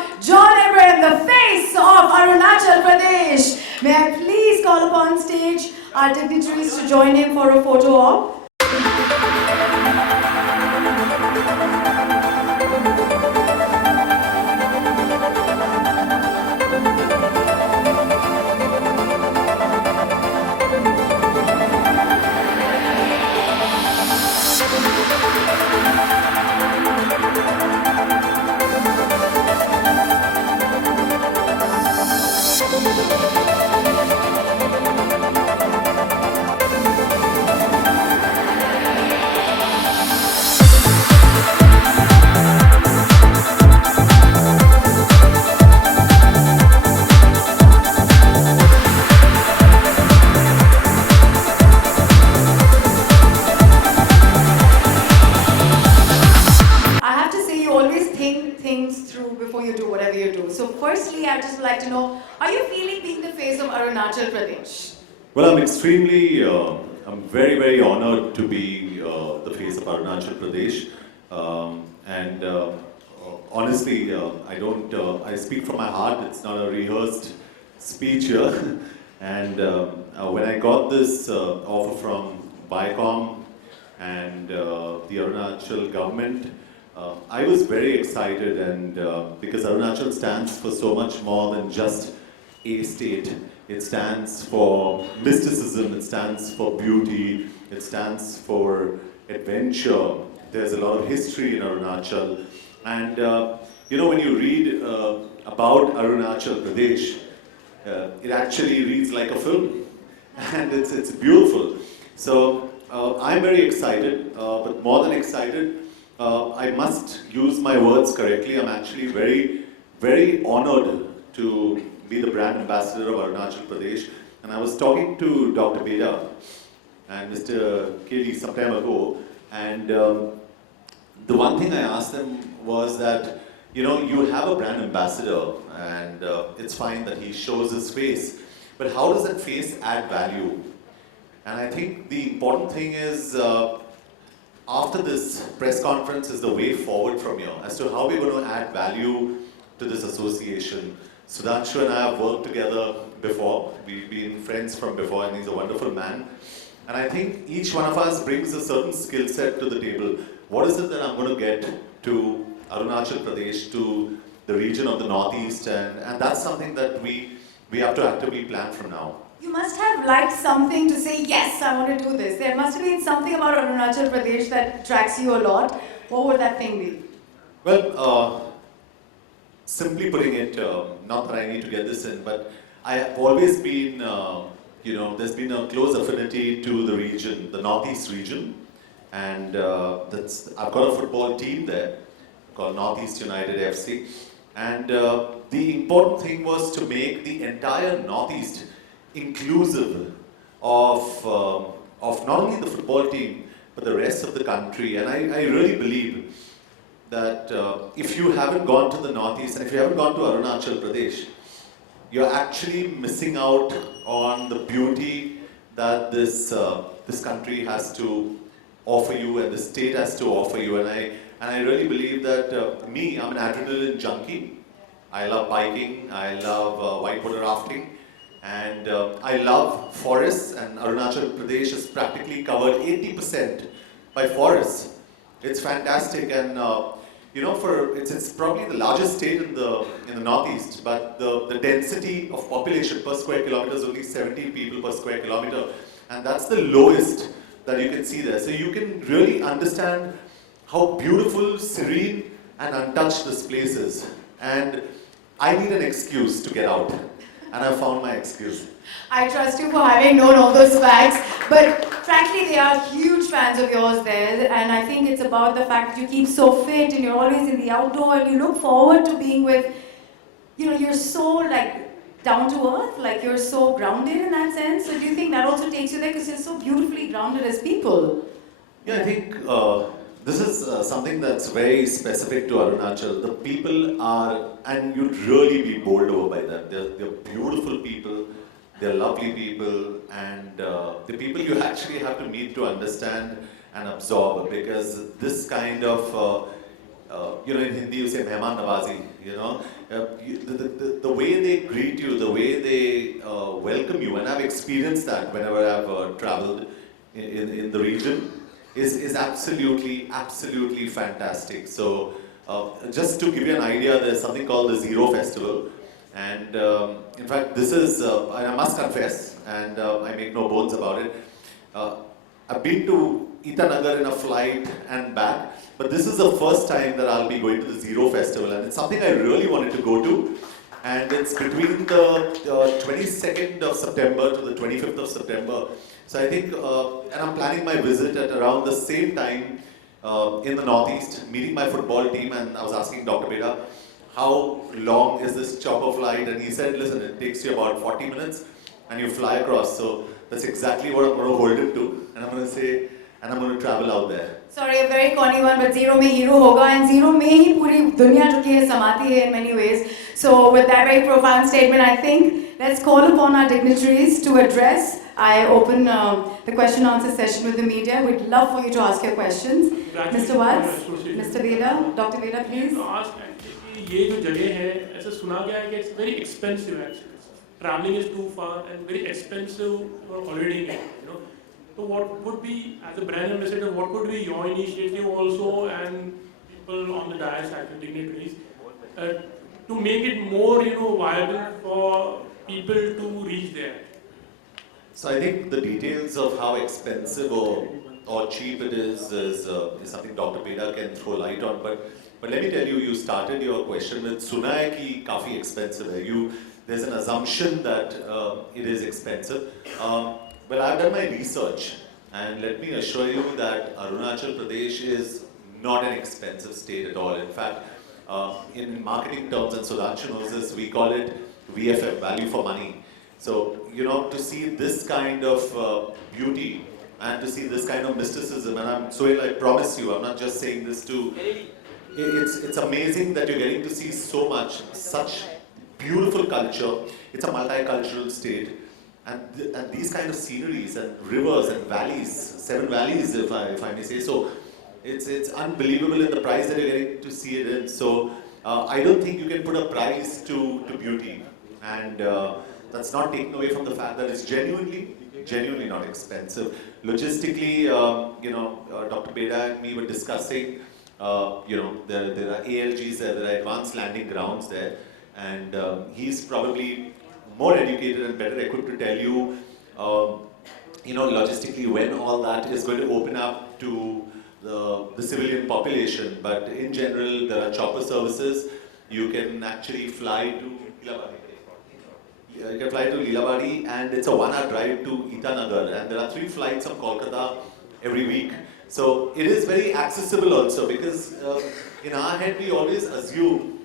Uncut John Abraham, the face of Arunachal Pradesh. May I please call upon stage our dignitaries to join in for a photo op? Things through before you do whatever you do. So firstly, I'd just like to know, are you feeling being the face of Arunachal Pradesh? Well, I'm very, very honored to be the face of Arunachal Pradesh. Honestly, I speak from my heart. It's not a rehearsed speech here. And when I got this offer from Viacom and the Arunachal government, I was very excited, and because Arunachal stands for so much more than just a state. It stands for mysticism, it stands for beauty, it stands for adventure. There's a lot of history in Arunachal. And when you read about Arunachal Pradesh, it actually reads like a film. And it's beautiful. So I'm very excited, but more than excited, I must use my words correctly. I'm actually very, very honored to be the brand ambassador of Arunachal Pradesh. And I was talking to Dr. Beda and Mr. Kelly some time ago, and the one thing I asked them was that, you have a brand ambassador, and it's fine that he shows his face, but how does that face add value? And I think the important thing is, after this press conference is the way forward from here, as to how we're going to add value to this association. Sudhanshu and I have worked together before. We've been friends from before, and he's a wonderful man. And I think each one of us brings a certain skill set to the table. What is it that I'm going to get to Arunachal Pradesh, to the region of the Northeast? And that's something that we have to actively plan from now. You must have liked something to say, yes, I want to do this. There must have been something about Arunachal Pradesh that attracts you a lot. What would that thing be? Well, simply putting it, not that I need to get this in, but I have always been, there's been a close affinity to the region, the Northeast region. And I've got a football team there called Northeast United FC. And the important thing was to make the entire Northeast inclusive of not only the football team, but the rest of the country. And I really believe that if you haven't gone to the Northeast, and if you haven't gone to Arunachal Pradesh, you're actually missing out on the beauty that this country has to offer you, and the state has to offer you. And I really believe that I'm an adrenaline junkie. I love biking, I love whitewater rafting, and I love forests, and Arunachal Pradesh is practically covered 80% by forests. It's fantastic, and it's probably the largest state in the Northeast, but the density of population per square kilometer is only 70 people per square kilometer, and that's the lowest that you can see there. So you can really understand how beautiful, serene, and untouched this place is. And I need an excuse to get out. And I found my excuse. I trust you for having known all those facts, but frankly, they are huge fans of yours there, and I think it's about the fact that you keep so fit and you're always in the outdoor, and you look forward to being with, you're so down to earth, you're so grounded in that sense. So do you think that also takes you there, because you're so beautifully grounded as people? Yeah, I think this is something that's very specific to Arunachal. The people are, and you'd really be bowled over by them. They're beautiful people, they're lovely people, and the people you actually have to meet to understand and absorb, because this kind of in Hindi you say mehman nawazi, the way they greet you, the way they welcome you, and I've experienced that whenever I've traveled in the region, is absolutely fantastic. So just to give you an idea, there's something called the Zero Festival, and in fact this is, I must confess, and I make no bones about it, I've been to Itanagar in a flight and back, but this is the first time that I'll be going to the Zero Festival, and it's something I really wanted to go to. And it's between the 22nd of September to the 25th of September. So I think, and I'm planning my visit at around the same time in the Northeast, meeting my football team, and I was asking Dr. Beda, how long is this chopper flight? And he said, listen, it takes you about 40 minutes and you fly across. So that's exactly what I'm going to hold him to, and I'm going to say, and I'm going to travel out there. Sorry, a very corny one, but Zero mein hero hoga, and Zero mein hi puri dunya ruki hai, samati hai in many ways. So with that very profound statement, I think let's call upon our dignitaries to address. I open the question answer session with the media. We'd love for you to ask your questions. Mr. Watts, Mr. Veda, Dr. Veda, please. Ask actually, ये जो जगह है, ऐसा सुना गया है कि it's very expensive actually. Traveling is too far and very expensive for holidaying, So what would be, as a brand ambassador, what would be your initiative also, and people on the dais, actual dignitaries, to make it more, viable for people to reach there? So I think the details of how expensive or cheap it is something Dr. Beda can throw light on. But let me tell you, you started your question with "Suna hai ki kafi expensive hai." There's an assumption that it is expensive. Well, I've done my research, and let me assure you that Arunachal Pradesh is not an expensive state at all. In fact, in marketing terms, and Sudhanshu knows this, we call it VFM, value for money. So, to see this kind of beauty and to see this kind of mysticism, and I promise you, I'm not just saying this to, it's amazing that you're getting to see such beautiful culture. It's a multicultural state. And these kind of sceneries and rivers and valleys, 7 valleys if I may say so, it's unbelievable in the price that you're getting to see it in. So I don't think you can put a price to beauty, and that's not taken away from the fact that it's genuinely not expensive. Logistically, Dr. Beda and me were discussing, there are ALGs there are advanced landing grounds there, and he's probably more educated and better equipped to tell you, logistically when all that is going to open up to the civilian population. But in general, there are chopper services. You can actually fly to Lilabari, and it's a 1-hour drive to Itanagar, and there are 3 flights from Kolkata every week. So it is very accessible also, because in our head we always assume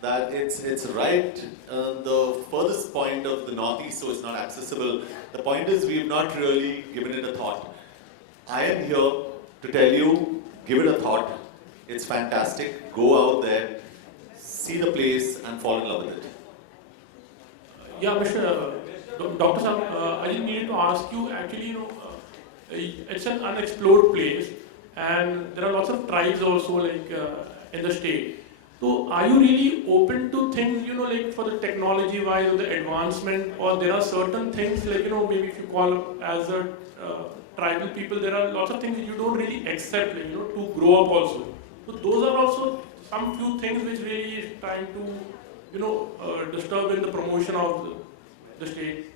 that it's right the furthest point of the Northeast, so it's not accessible. The point is, we have not really given it a thought. I am here to tell you, give it a thought. It's fantastic. Go out there, see the place, and fall in love with it. Yeah, Mr. Dr. Sam, I just needed to ask you, actually, it's an unexplored place, and there are lots of tribes also, in the state. So are you really open to things, for the technology wise or the advancement, or there are certain things maybe if you call as a tribal people, there are lots of things that you don't really accept, to grow up also. So those are also some few things which really is trying to, disturb in the promotion of the state.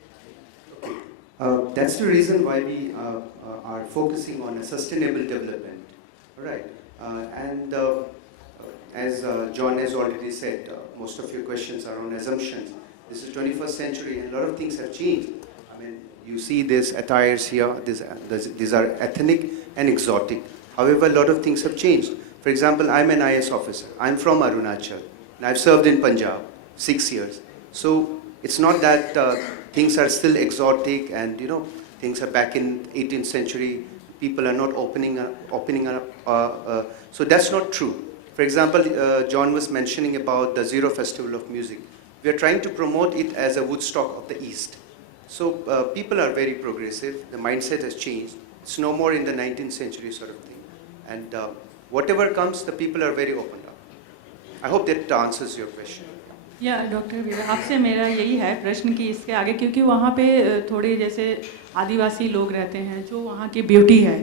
That's the reason why we are focusing on a sustainable development, right? As John has already said, most of your questions are on assumptions. This is 21st century, and a lot of things have changed. I mean, you see these attires here, these are ethnic and exotic. However, a lot of things have changed. For example, I'm an IS officer. I'm from Arunachal, and I've served in Punjab 6 years. So it's not that things are still exotic and things are back in 18th century. People are not opening up. So that's not true. For example, John was mentioning about the Zero Festival of Music. We are trying to promote it as a Woodstock of the East. So people are very progressive. The mindset has changed. It's no more in the 19th century sort of thing. And whatever comes, the people are very open up. I hope that answers your question. या doctor वीरा, आपसे मेरा यही है प्रश्न कि इसके आगे, क्योंकि वहाँ पे थोड़े जैसे आदिवासी लोग रहते हैं जो वहाँ की ब्यूटी है,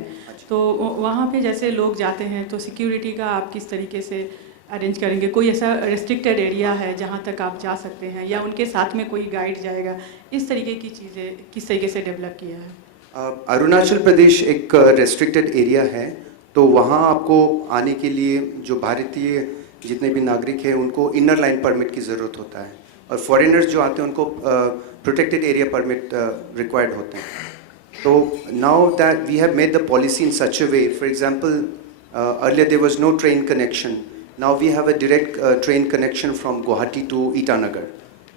तो वहाँ पे जैसे लोग जाते हैं तो सिक्योरिटी का आप किस तरीके से अरेंज करेंगे? कोई ऐसा रेस्ट्रिक्टेड एरिया है जहाँ तक आप जा सकते हैं, या उनके साथ में कोई गाइड जाएगा? इस तरीके की चीज़ें किस तरीके से डेवलप किया है? अरुणाचल प्रदेश एक रेस्ट्रिक्टेड एरिया है, तो वहाँ आपको आने के लिए जो भारतीय जितने भी नागरिक हैं उनको इनर लाइन परमिट की ज़रूरत होता है, और फॉरेनर्स जो आते हैं उनको प्रोटेक्टेड एरिया परमिट रिक्वायर्ड होते हैं. तो now that we have made the policy in such a way, for example earlier there was no train connection, now we have a direct train connection from Guwahati to Itanagar.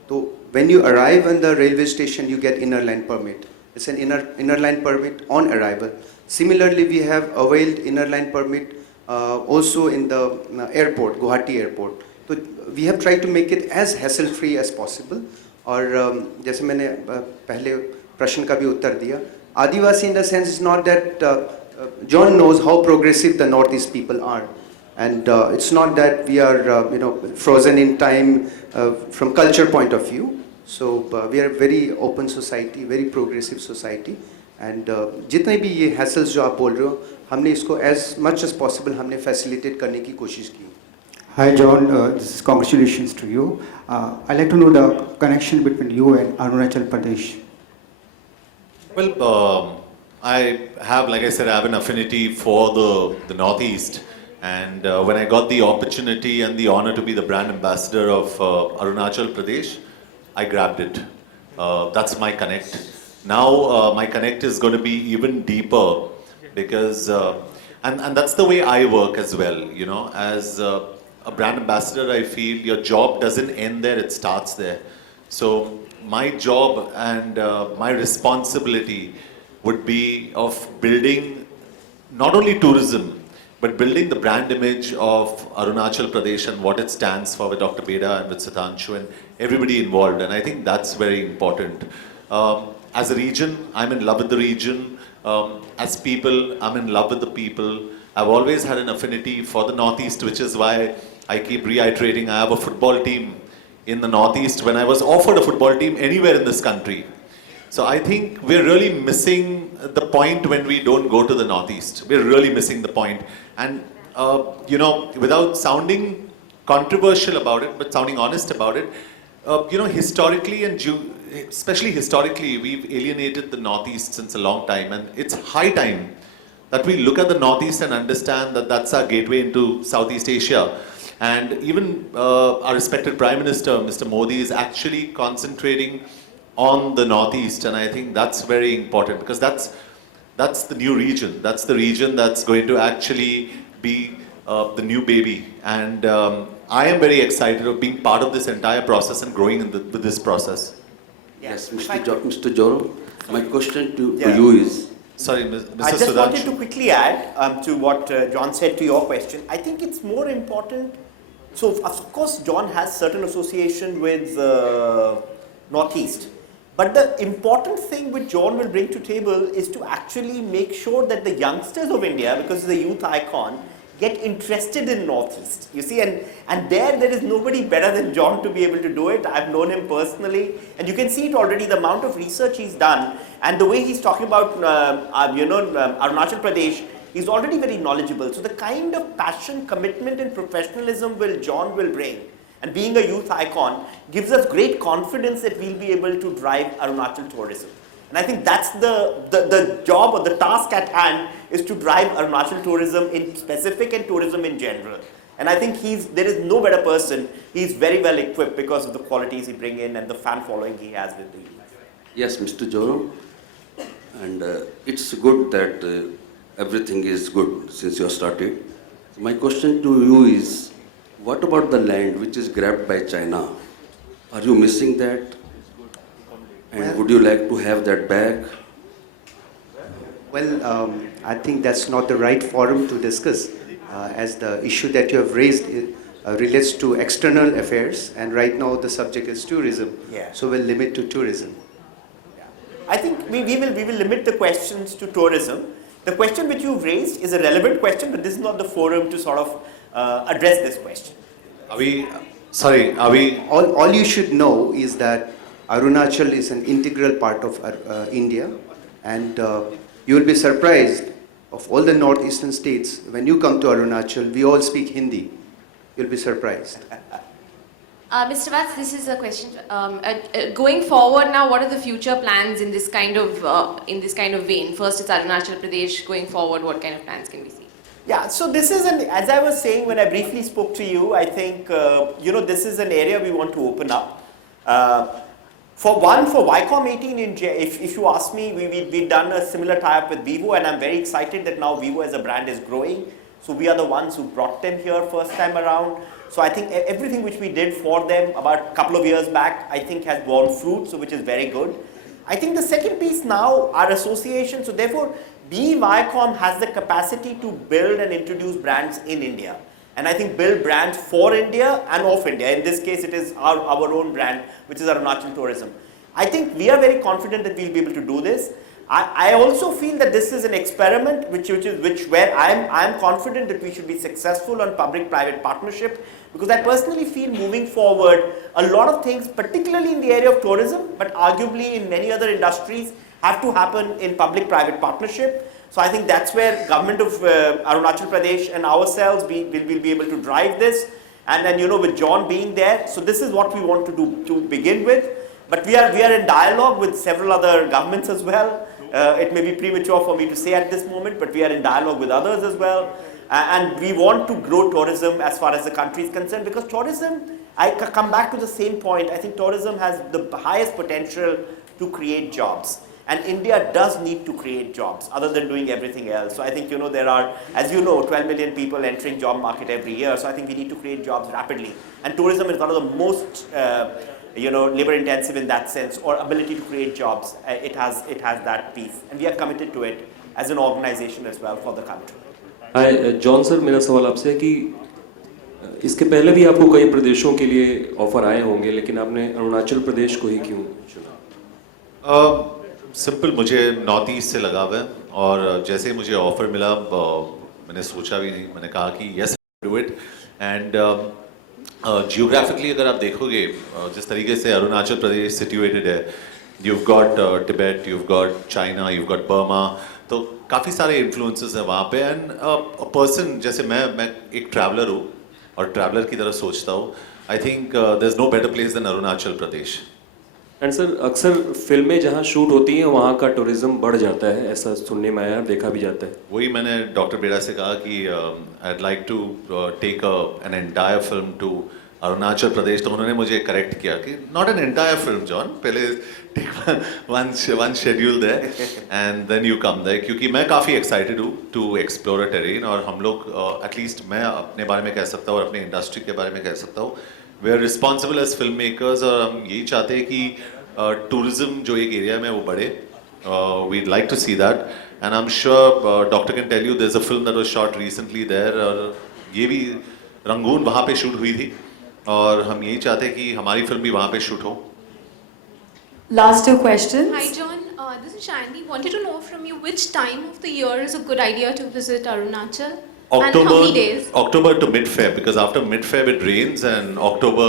तो when you arrive in the railway station you get inner line permit. It's an inner line permit on arrival. Similarly, we have availed inner line permit also in the airport, Guwahati airport. So we have tried to make it as hassle free as possible. और जैसे मैंने पहले प्रश्न का भी उत्तर दिया, आदिवासी in the sense is not that John knows how progressive the Northeast people are, and it's not that we are frozen in time from culture point of view. So we are a very open society, very progressive society, and जितने भी ये hassles जो आप बोल रहे हो, हमने इसको as much as possible हमने facilitate करने की कोशिश की. Hi John, this is congratulations to you. I'd like to know the connection between you and Arunachal Pradesh. Well, I have, like I said, I have an affinity for the Northeast, and when I got the opportunity and the honor to be the brand ambassador of Arunachal Pradesh, I grabbed it. That's my connect. Now my connect is going to be even deeper, because and that's the way I work as well. As a brand ambassador, I feel your job doesn't end there; it starts there. So my job and my responsibility would be of building not only tourism, but building the brand image of Arunachal Pradesh and what it stands for with Dr. Beda and with Sitanshu and everybody involved. And I think that's very important. As a region, I'm in love with the region. As people, I'm in love with the people. I've always had an affinity for the Northeast, which is why I keep reiterating I have a football team in the Northeast when I was offered a football team anywhere in this country. So I think we're really missing the point when we don't go to the Northeast. We're really missing the point. And, without sounding controversial about it, but sounding honest about it, historically especially historically, we've alienated the Northeast since a long time. And it's high time that we look at the Northeast and understand that that's our gateway into Southeast Asia. And even our respected Prime Minister, Mr. Modi, is actually concentrating on the Northeast, and I think that's very important, because that's the new region. That's the region that's going to actually be the new baby. And I am very excited of being part of this entire process and growing with this process. Yes, Mr. Joro, my question to you is... Sorry, Mr. I just Sudhanshu. wanted to quickly add to what John said to your question. I think it's more important. So, of course, John has certain association with Northeast. But the important thing which John will bring to table is to actually make sure that the youngsters of India, because he's a youth icon, get interested in Northeast. You see, and there is nobody better than John to be able to do it. I've known him personally, and you can see it already, the amount of research he's done, and the way he's talking about, Arunachal Pradesh, he's already very knowledgeable. So the kind of passion, commitment, and professionalism John will bring, and being a youth icon, gives us great confidence that we'll be able to drive Arunachal tourism. And I think that's the job or the task at hand, is to drive Arunachal tourism in specific and tourism in general. And I think there is no better person. He's very well equipped because of the qualities he brings in and the fan following he has with the youth. Yes, Mr. Joro, and it's good that everything is good since you have started. My question to you is, what about the land which is grabbed by China? Are you missing that? And would you like to have that back? Well, I think that's not the right forum to discuss, as the issue that you have raised relates to external affairs, and right now the subject is tourism. Yeah. So we'll limit to tourism. I think we will limit the questions to tourism. the question which you've raised is a relevant question, but this is not the forum to sort of address this question. Are we? All you should know is that Arunachal is an integral part of India, and you will be surprised of all the northeastern states. When you come to Arunachal, we all speak Hindi. You'll be surprised. Mr. Vats, this is a question. Going forward now, what are the future plans in this kind of vein? First, it's Arunachal Pradesh. Going forward, what kind of plans can we see? Yeah, so this is as I was saying when I briefly spoke to you, I think, this is an area we want to open up. For Viacom 18 if you ask me, we've done a similar tie-up with Vivo, and I'm very excited that now Vivo as a brand is growing. So we are the ones who brought them here first time around. So I think everything which we did for them about a couple of years back, I think has borne fruit, so which is very good. I think the second piece now, our association, so therefore, Viacom has the capacity to build and introduce brands in India. And I think build brands for India and of India. In this case, it is our own brand, which is Arunachal Tourism. I think we are very confident that we'll be able to do this. I also feel that this is an experiment where I'm confident that we should be successful on public-private partnership, because I personally feel moving forward, a lot of things, particularly in the area of tourism, but arguably in many other industries, have to happen in public-private partnership. So I think that's where government of Arunachal Pradesh and ourselves will be able to drive this. And then, with John being there, so this is what we want to do to begin with. But we are in dialogue with several other governments as well. It may be premature for me to say at this moment, but we are in dialogue with others as well. And we want to grow tourism as far as the country is concerned, because tourism, I come back to the same point, I think tourism has the highest potential to create jobs. And India does need to create jobs other than doing everything else. So I think, there are, as 12 million people entering job market every year. So I think we need to create jobs rapidly. And tourism is one of the most labor intensive in that sense, or ability to create jobs. It has that piece, and we are committed to it as an organization as well for the country. Hi John sir, मेरा सवाल आपसे है कि इसके पहले भी आपको कई प्रदेशों के लिए ऑफर आए होंगे, लेकिन आपने अरुणाचल प्रदेश को ही क्यों चुना? सिंपल, मुझे नॉर्थ ईस्ट से लगा हुआ है, और जैसे ही मुझे ऑफर मिला मैंने सोचा भी नहीं, मैंने कहा कि yes do it. And geographically अगर आप देखोगे जिस तरीके से अरुणाचल प्रदेश सिचुएटेड है, you've got Tibet, you've got China, you've got Burma, तो काफ़ी सारे इन्फ्लुएंसेस हैं वहाँ पे. एंड अ पर्सन जैसे मैं एक ट्रैवलर हूँ और ट्रैवलर की तरह सोचता हूँ. I think there is no better place than Arunachal Pradesh. And sir, अक्सर फिल्में जहाँ शूट होती हैं वहाँ का टूरिज्म बढ़ जाता है, ऐसा सुनने में आया, देखा भी जाता है. वही मैंने डॉक्टर बेड़ा से कहा कि I like to take an entire film to Arunachal Pradesh. तो उन्होंने मुझे करेक्ट किया कि not an entire film John, पहले take one schedule there and then you come there, क्योंकि मैं काफ़ी एक्साइटेड हूँ टू एक्सप्लोर अ टेरेन. और हम लोग एटलीस्ट मैं अपने बारे में कह सकता हूँ और अपने इंडस्ट्री के बारे में कह सकता हूँ, we are responsible as film makers, और हम यही चाहते हैं कि टूरिज्म जो एक एरिया में वो बढ़े. We'd like to see that, and I am sure doctor can tell you there is a film that was shot recently there, और ये भी रंगून वहाँ पे शूट हुई थी, और हम यही चाहते हैं कि हमारी फिल्म भी वहाँ पे शूट हो. Last two questions. Hi John, this is Shandy. Wanted to know from you which time of the year is a good idea to visit Arunachal, and how many days? October to mid-Feb, because after mid-Feb it rains, and October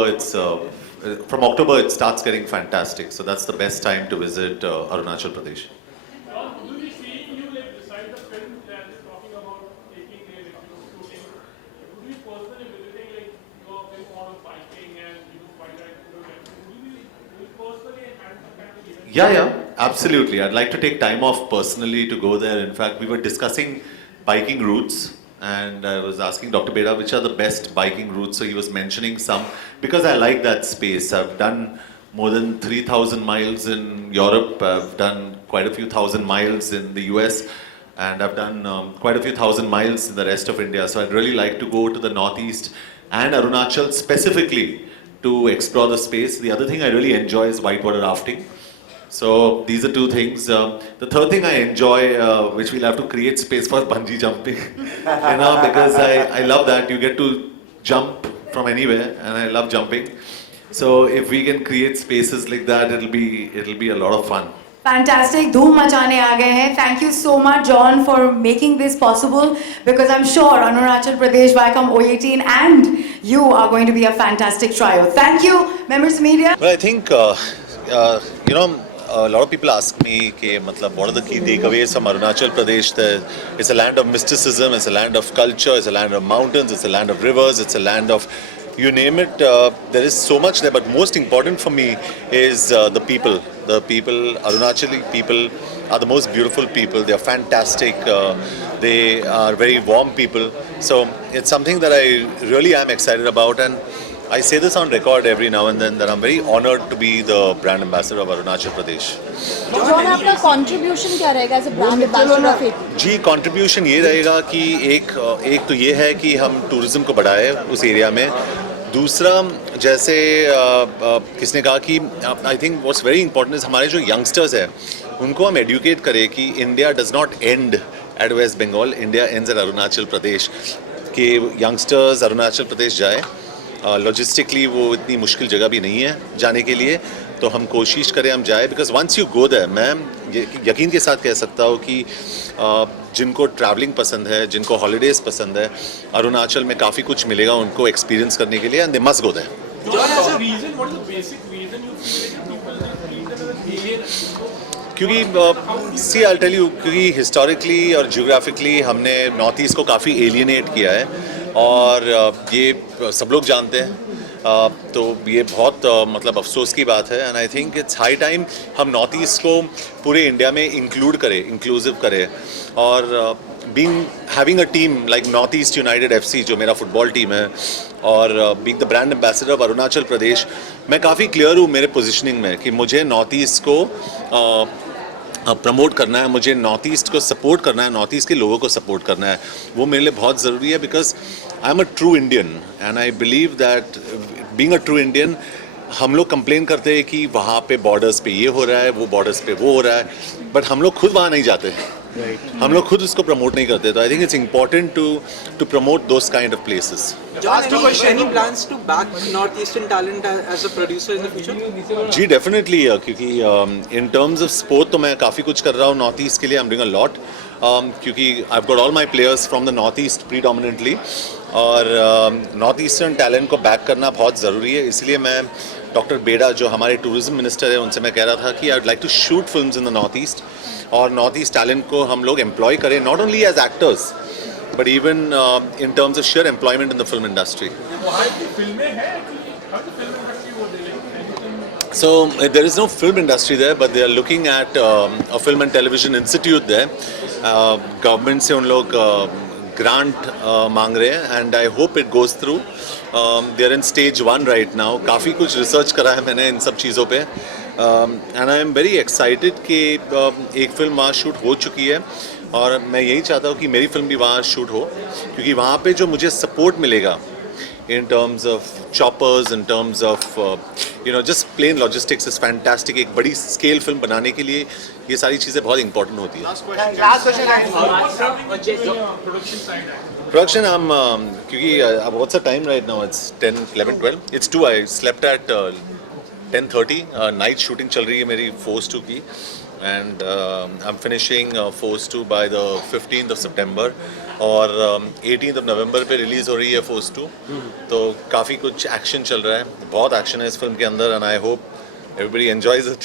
from October it starts getting fantastic. So that's the best time to visit Arunachal Pradesh. John, will we be seeing you beside the film that is talking about taking shooting? Would you be personally visiting your film on biking and bike ride? Would you be personally and Yeah, absolutely. I'd like to take time off personally to go there. In fact, we were discussing biking routes, and I was asking Dr. Beda which are the best biking routes. So he was mentioning some, because I like that space. I've done more than 3,000 miles in Europe. I've done quite a few thousand miles in the US, and I've done quite a few thousand miles in the rest of India. So I'd really like to go to the Northeast and Arunachal specifically to explore the space. The other thing I really enjoy is whitewater rafting. So these are two things. The third thing I enjoy, which we'll have to create space for, bungee jumping. Because I love that. You get to jump from anywhere, and I love jumping. So if we can create spaces like that, it'll be a lot of fun. Fantastic, धूम मचाने आ गए हैं. Thank you so much, John, for making this possible. Because I'm sure Arunachal Pradesh, Viacom O18, and you are going to be a fantastic trio. Thank you, members of media. Well, I think you know, a lot of people ask me कि मतलब what are the key takeaways from Arunachal Pradesh? It's a land of mysticism, it's a land of culture, it's a land of mountains, it's a land of rivers, it's a land of you name it. There is so much there, but most important for me is the people. The people, Arunachali people are the most beautiful people. They are fantastic. They are very warm people. So it's something that I really am excited about, and I say this on record every now and then that I'm very honored to be the brand ambassador of Arunachal Pradesh. John आपका contribution क्या रहेगा as a brand ambassador of it? जी contribution ये रहेगा कि एक तो ये है कि हम टूरिज्म को बढ़ाएं उस एरिया में. दूसरा जैसे किसने कहा कि I think what's very important is हमारे जो यंगस्टर्स हैं उनको हम एडुकेट करें कि India does not end at West Bengal, India ends at Arunachal Pradesh. कि यंगस्टर्स अरुणाचल प्रदेश जाए. लॉजिस्टिकली वो इतनी मुश्किल जगह भी नहीं है जाने के लिए, तो हम कोशिश करें हम जाए. Because once you go there, मैं यकीन के साथ कह सकता हूँ कि जिनको ट्रैवलिंग पसंद है, जिनको हॉलीडेज पसंद है, अरुणाचल में काफ़ी कुछ मिलेगा उनको एक्सपीरियंस करने के लिए, and they must go there. क्योंकि सी आई टेल यू, क्योंकि हिस्टोरिकली और जियोग्राफिकली हमने नॉर्थ ईस्ट को काफ़ी एलियनेट किया है और ये सब लोग जानते हैं. तो ये बहुत मतलब अफसोस की बात है, and I think it's high time हम नॉर्थ ईस्ट को पूरे इंडिया में इंक्लूड करें, इंक्लूसिव करें. और having a team like North East United FC जो मेरा फुटबॉल टीम है, और being the brand ambassador of Arunachal Pradesh, मैं काफ़ी क्लियर हूँ मेरे पोजीशनिंग में कि मुझे नॉर्थ ईस्ट को प्रमोट करना है, मुझे नॉर्थ ईस्ट को सपोर्ट करना है, नॉर्थ ईस्ट के लोगों को सपोर्ट करना है. वो मेरे लिए बहुत ज़रूरी है. Because I am a true Indian and I believe that being a true Indian, हम लोग कंप्लेन करते हैं कि वहाँ पे बॉर्डर्स पे ये हो रहा है, वो बॉर्डर्स पे वो हो रहा है, बट हम लोग खुद वहाँ नहीं जाते हैं. हम लोग खुद उसको प्रमोट नहीं करते. तो I think it's important to promote those kind of places. Any plans to back northeastern talent as a producer in the future? जी डेफिनेटली, क्योंकि इन टर्म्स ऑफ स्पोर्ट तो मैं काफ़ी कुछ कर रहा हूँ नॉर्थ ईस्ट के लिए. I am doing a lot, क्योंकि I have got all my players from the north East predominantly, और नॉर्थ ईस्टर्न टैलेंट को बैक करना बहुत ज़रूरी है. इसलिए मैं डॉक्टर बेड़ा जो हमारे टूरिज्म मिनिस्टर है उनसे मैं कह रहा था कि I would like to shoot films in the north east, और नॉर्थ ईस्ट टैलेंट को हम लोग एम्प्लॉय करें, not only as actors but even in terms of sheer employment in the film industry. So there is no film industry there, but they are looking at a film and television institute there. Government से उन लोग grant मांग रहे हैं, and I hope it goes through. They are in stage 1 right now. काफ़ी कुछ research करा है मैंने इन सब चीज़ों पे, and I am very excited कि एक फिल्म वहाँ शूट हो चुकी है, और मैं यही चाहता हूँ कि मेरी फिल्म भी वहाँ शूट हो, क्योंकि वहाँ पे जो मुझे सपोर्ट मिलेगा in terms of choppers, in terms of just plain logistics is fantastic. एक बड़ी स्केल फिल्म बनाने के लिए ये सारी चीज़ें बहुत इंपॉर्टेंट होती है. प्रोडक्शन हम क्योंकि what's the time right now, it's 10, 11, 12, it's 2. I slept at 10:30. Night shooting चल रही है मेरी Force 2 की, and I'm finishing Force 2 by the 15th of September, और 18th of November पे रिलीज़ हो रही है Force 2. तो काफ़ी कुछ एक्शन चल रहा है, बहुत एक्शन है इस फिल्म के अंदर, and I hope everybody enjoys it.